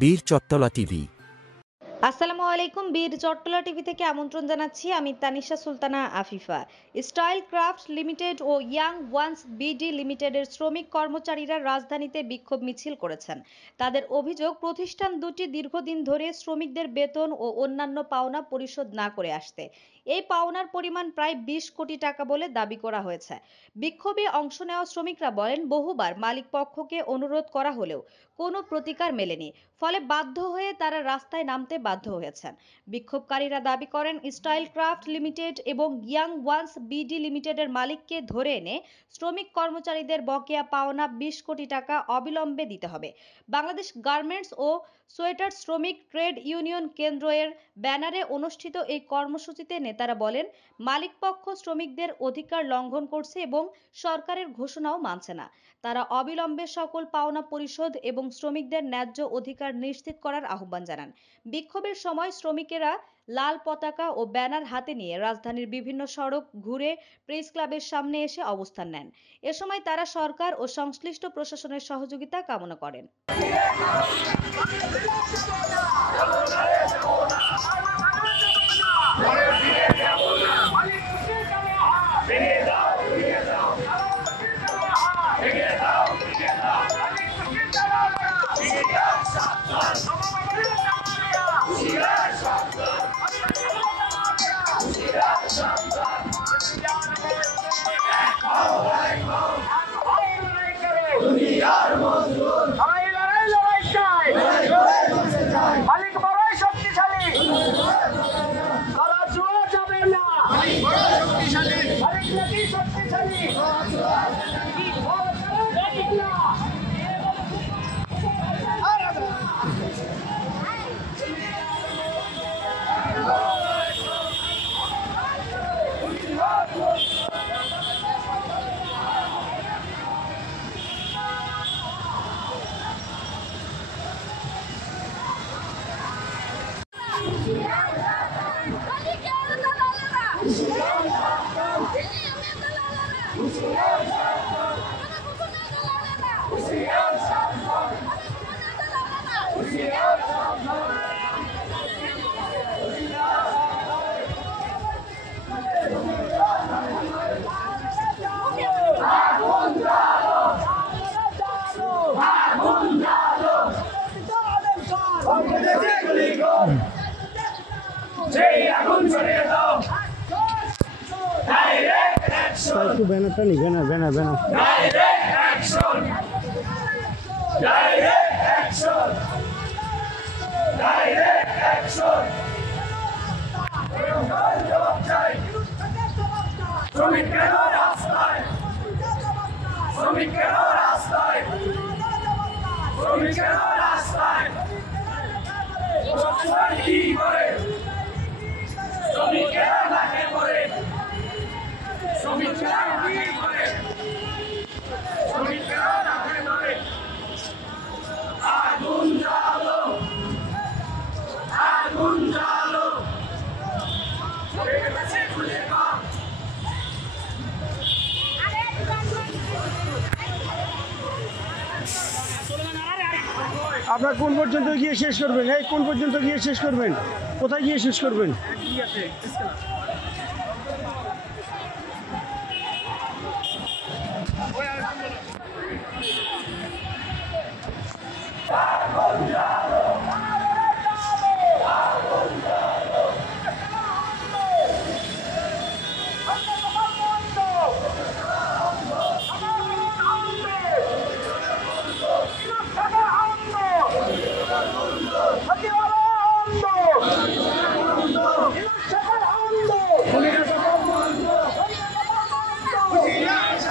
বীর চট্টলা টিভি। আসসালামু আলাইকুম। বীর চট্টলা টিভি থেকে আমন্ত্রণ জানাচ্ছি আমি Tanisha Sultana Afifa. Style craft limited ও ইয়াং ওয়ান্স বিডি লিমিটেডের শ্রমিক কর্মচারীরা রাজধানীতে বিক্ষোভ মিছিল করেছেন। তাদের অভিযোগ, প্রতিষ্ঠান দুটি দীর্ঘদিন ধরে শ্রমিকদের বেতন ও অন্যান্য পাওনা পরিশোধ না করে আসতে। এই পাওনার পরিমাণ প্রায় ২০ কোটি টাকা বলে দাবি করা হয়েছে। বিক্ষোভে অংশ নেওয়া শ্রমিকরা বলেন, বহুবার মালিক পক্ষকে অনুরোধ করা হলেও কোনো প্রতিকার মেলেনি। ফলে বাধ্য হয়ে তারা রাস্তায় নামতে বাধ্য হয়েছেন। বিক্ষোভকারীরা দাবি করেন, স্টাইল ক্রাফট লিমিটেড এবং ইয়াং ওয়ান্স বিডি লিমিটেডের মালিককে ধরে এনে শ্রমিক কর্মচারীদের বকেয়া পাওনা ২০ কোটি টাকা অবিলম্বে দিতে হবে। বাংলাদেশ গার্মেন্টস ও সোয়েটার শ্রমিক ট্রেড ইউনিয়ন কেন্দ্র এর ব্যানারে অনুষ্ঠিত এই কর্মসূচিতে নেতারা বলেন, মালিকপক্ষ শ্রমিকদের অধিকার লঙ্ঘন করছে এবং সরকারের ঘোষণাও মানছে না। তারা অবিলম্বে সকল পাওনা পরিশোধ এবং শ্রমিকদের ন্যায্য অধিকার নিশ্চিত করার আহ্বান জানান। বিক্ষোভের সময় শ্রমিকেরা লাল পতাকা ও ব্যানার হাতে নিয়ে রাজধানীর বিভিন্ন সড়ক ঘুরে প্রেস ক্লাবের সামনে এসে অবস্থান নেন। এ সময় তারা সরকার ও সংশ্লিষ্ট প্রশাসনের সহযোগিতা কামনা করেন। মালিক বড়ই শক্তিশালী, যাবে না। মালিক নাকি শক্তিশালী। একটু ব্যানারটা নি, banner Direct action! Direct action! Direct action! জবাব চাই। শ্রমিকের রাস্তায়, শ্রমিকের রাস্তায়, শ্রমিকের রাস্তায়। কি করে শ্রমিকেরা নাকে পড়ে, শ্রমিকেরা কি করে, শ্রমিকেরা নাকে পড়ে। আগুন জ্বালো, আগুন জ্বালো। খুলে পাও। আপনার কোন পর্যন্ত গিয়ে শেষ করবেন? কোন পর্যন্ত গিয়ে শেষ করবেন? কোথায় গিয়ে শেষ করবেন?